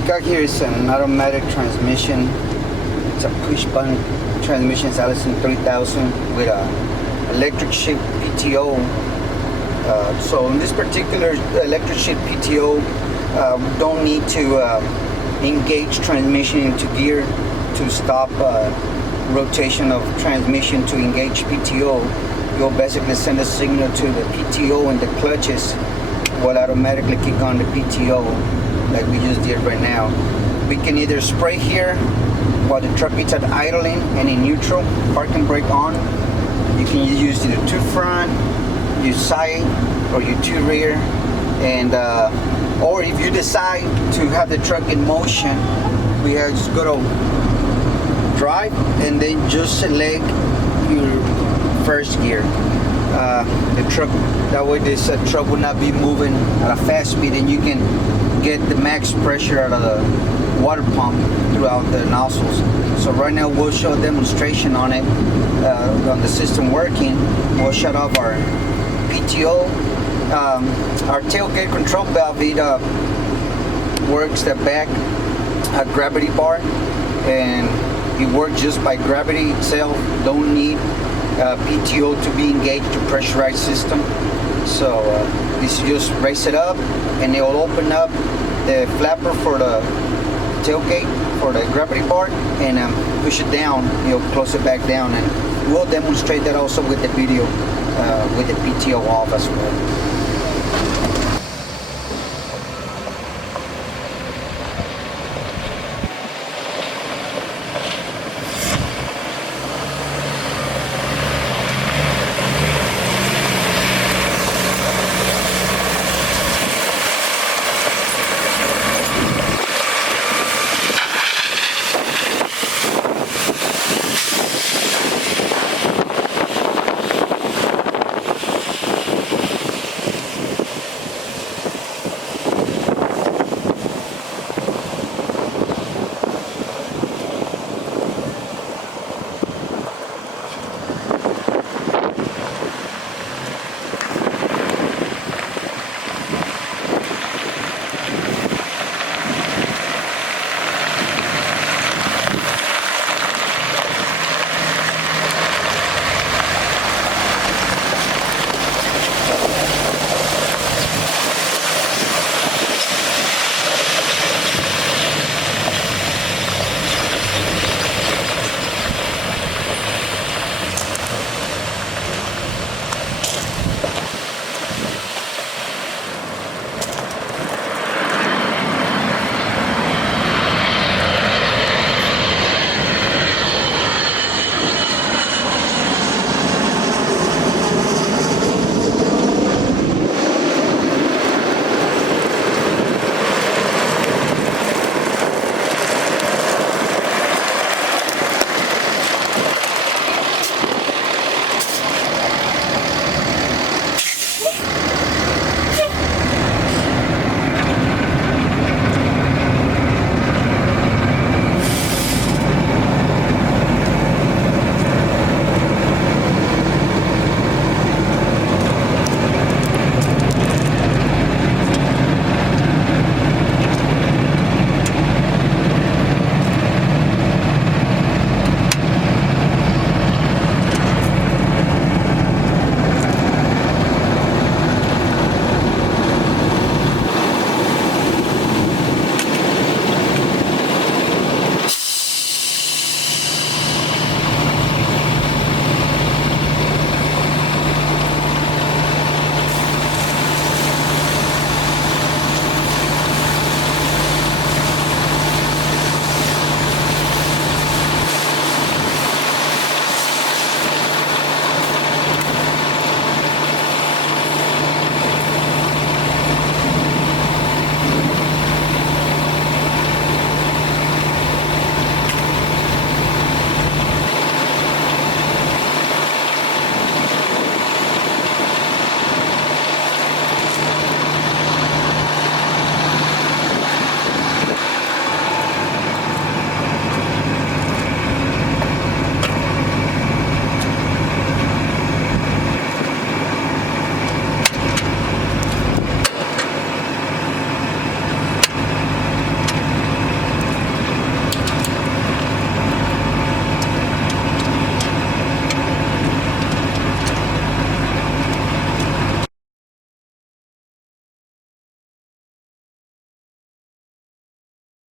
we got here is an automatic transmission. It's a push button transmission. It's Allison 3000 with a electric shift PTO. So in this particular electric shift PTO, we don't need to engage transmission into gear to stop rotation of transmission to engage PTO. You'll basically send a signal to the PTO and the clutches will automatically kick on the PTO like we just did right now. We can either spray here while the truck is at idling and in neutral, parking brake on. You can use either two front, your side, or your two rear. And or if you decide to have the truck in motion, we have just go to drive and then just select your first gear. The truck, that way this truck will not be moving at a fast speed, and you can get the max pressure out of the water pump throughout the nozzles. So right now we'll show a demonstration on it, on the system working. We'll shut off our PTO. Our tailgate control valve, it works the back gravity bar, and it works just by gravity itself. Don't need PTO to be engaged to pressurized system. So this, you just raise it up and it will open up the flapper for the tailgate for the gravity bar, and push it down, you'll close it back down, and we'll demonstrate that also with the video with the PTO off as well.